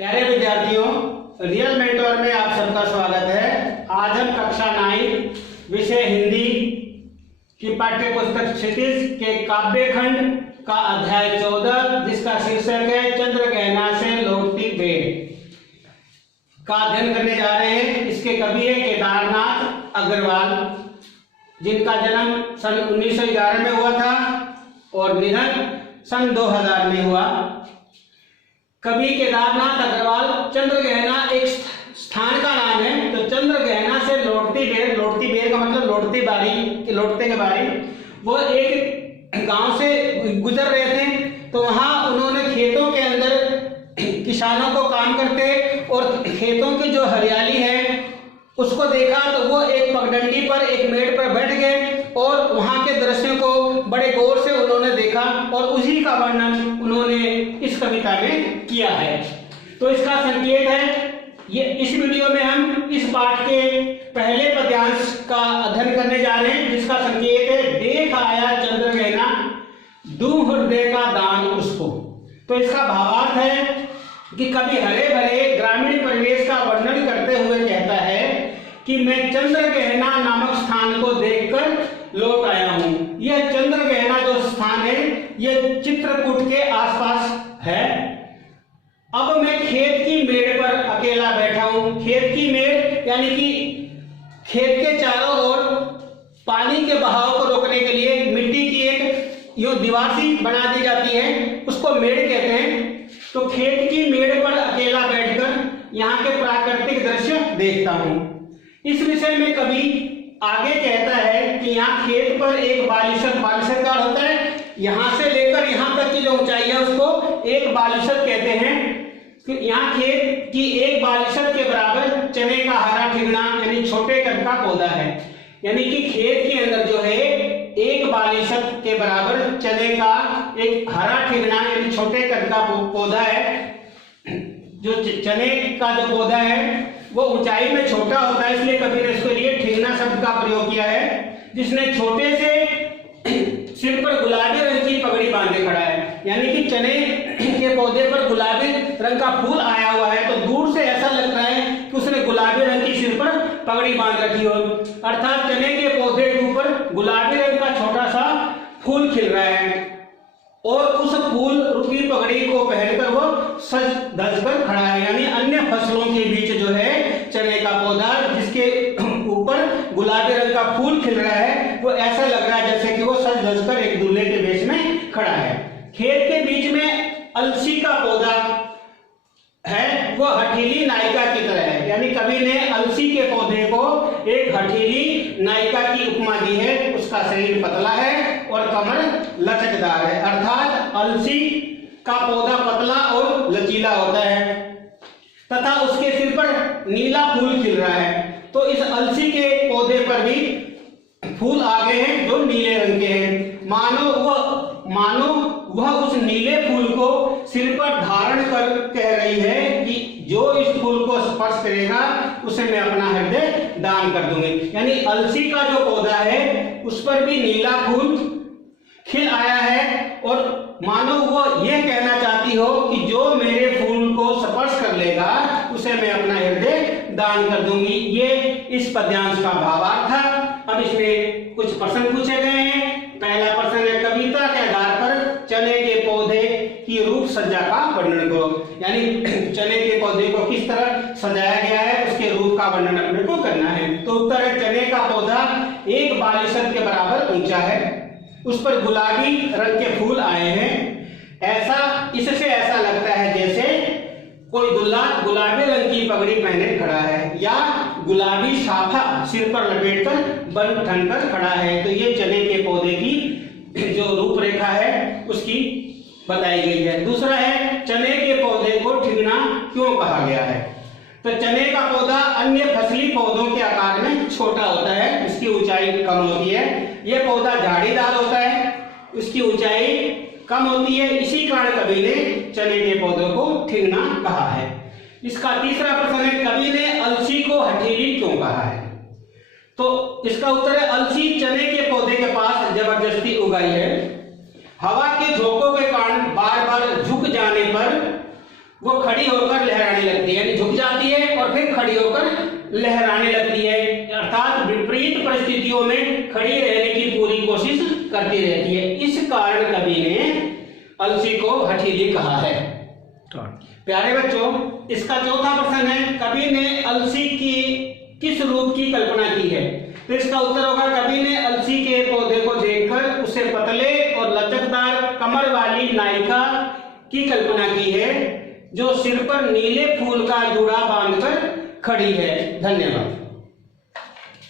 प्यारे विद्यार्थियों, real mentor में आप सबका स्वागत है। आज हम कक्षा 9 विषय हिंदी की पाठ्य पुस्तक क्षितिज के काव्य खंड का अध्याय 14 जिसका शीर्षक है चंद्रगहना से लौटती बेर का अध्ययन करने जा रहे हैं। इसके कवि है केदारनाथ अग्रवाल, जिनका जन्म सन 1911 में हुआ था और निधन सन 2000 में हुआ। कवि केदारनाथ अग्रवाल, चंद्रगहना एक स्थान का नाम है। तो चंद्रगहना से लौटती बेर का मतलब लौटती बारी, लौटते के बारी। वो एक गांव से गुजर रहे थे, तो वहां उन्होंने खेतों के अंदर किसानों को काम करते और खेतों की जो हरियाली है उसको देखा, तो वो एक पगडंडी पर, एक मेड़ पर बैठ गए और वहां के दृश्यों को बड़े गौर से उन्होंने देखा और उसी का वर्णन उन्होंने इस कविता में किया है। तो इसका संकेत है, ये इस वीडियो में हम इस पाठ के पहले पद्यांश का अध्ययन करने जा रहे हैं, जिसका संकेत है देख आया चंद्रगहना दूं हृदय का दान उसको। तो इसका भावार्थ है कि कभी हरे भरे ग्रामीण परिवेश का वर्णन करते हुए कहता है कि मैं चंद्रगहना नामक स्थान को देखकर लौट आया हूं। यह चंद्रगहना जो स्थान है यह चित्रकूट के आसपास है। अब मैं खेत की मेड़ पर अकेला बैठा हूं। खेत की मेड़ यानी कि खेत के चारों ओर पानी के बहाव को रोकने के लिए मिट्टी की एक यो दीवार सी बना दी जाती है, उसको मेड़ कहते हैं। तो खेत की मेड़ पर अकेला बैठकर यहाँ के प्राकृतिक दृश्य देखता हूँ। इस विषय में कवि आगे कहता है कि यहाँ खेत पर एक बालिशत का होता है, यहाँ से लेकर यहाँ तक की जो ऊंचाई है उसको एक बालिशत कहते हैं। कि यहाँ खेत की एक बालिशत के बराबर चने का हरा ठिगना यानी छोटे कद का पौधा है। यानी कि खेत के अंदर जो है एक बालिशत के बराबर चने का एक हरा ठिगना यानी छोटे कद का पौधा है। जो चने का जो पौधा है वो ऊंचाई में छोटा होता है, इसलिए कबीर ने इसके लिए ठिगना शब्द का प्रयोग किया है। जिसने छोटे से सिर पर गुलाबी रंग की पगड़ी बांधे खड़ा है, यानी कि चने के पौधे पर गुलाबी रंग का फूल आया हुआ है, तो दूर से ऐसा लगता है कि उसने गुलाबी रंग की सिर पर पगड़ी बांध रखी हो। अर्थात चने के पौधे के ऊपर गुलाबी रंग का छोटा सा फूल खिल रहा है और उस फूल रूपी पगड़ी को पहनकर वो सज धज कर खड़ा है। यानी अन्य फसलों के बीच जो है चने का पौधा जिसके ऊपर गुलाबी रंग का फूल खिल रहा है, वो ऐसा लग रहा है जैसे कि वो सज धज कर एक दूल्हे के वेश में खड़ा है। खेत के बीच में अलसी का पौधा है, वो हठीली नायिका की तरह है। यानी कवि ने अलसी के पौधे को एक हठीली नायिका की उपमा दी है। उसका शरीर पतला है और कमर लचकदार है। अर्थात अलसी का पौधा पतला और लचीला होता है तथा उसके सिर पर नीला फूल खिल रहा है। तो इस अलसी के पौधे पर भी फूल आ गए हैं जो नीले रंग के हैं। मानो वह उस नीले फूल को सिर पर धारण कर कह रही है कि जो इस फूल को स्पर्श करेगा उसे मैं अपना हृदय दान कर दूंगी। यानी अलसी का जो पौधा है उस पर भी नीला फूल खिल आया है और मानो वो ये कहना चाहती हो कि जो मेरे फूल को स्पर्श कर लेगा उसे मैं अपना हृदय दान कर दूंगी। ये इस पद्यांश का भावार्थ था। अब इसमें कुछ प्रश्न पूछे गए हैं। पहला प्रश्न है, कविता के आधार पर चने के पौधे की रूप सज्जा का वर्णन करो। यानी चने के पौधे को किस तरह सजाया गया है उसके रूप का वर्णन अपने को करना है। तो उत्तर है, चने का पौधा एक बालिशत के बराबर ऊंचा है, उस पर गुलाबी रंग के फूल आए हैं। इससे ऐसा लगता है जैसे कोई दूल्हा गुलाबी रंग की पगड़ी पहने खड़ा है या गुलाबी साफा सिर पर लपेटकर बन ठन कर खड़ा है। तो ये चने के पौधे की जो रूपरेखा है उसकी बताई गई है। दूसरा है, चने के पौधे को ठिगना क्यों कहा गया है। तो चने का पौधा अन्य फसली पौधों के आकार में छोटा होता है, इसकी ऊंचाई कम होती है। यह पौधा झाड़ीदार होता है, उसकी ऊंचाई कम होती है। इसी कारण कवि ने चने के पौधों को ठिगना कहा है। इसका तीसरा प्रश्न है, कवि ने अलसी को हठीली क्यों कहा है। तो इसका उत्तर है, अलसी चने के पौधे के पास जबरदस्ती उगाई है। हवा के झोंकों के कारण बार बार झुक जाने पर वो खड़ी होकर लहराने करती रहती है। इस कारण कवि ने अलसी को हठीली कहा है। प्यारे बच्चों, इसका चौथा प्रश्न है, कवि ने अलसी की किस रूप की कल्पना की है? तो इसका उत्तर होगा, कवि ने अलसी के पौधे को देखकर उसे पतले और लचकदार कमर वाली नायिका की कल्पना की है, जो सिर पर नीले फूल का जूड़ा बांधकर खड़ी है। धन्यवाद।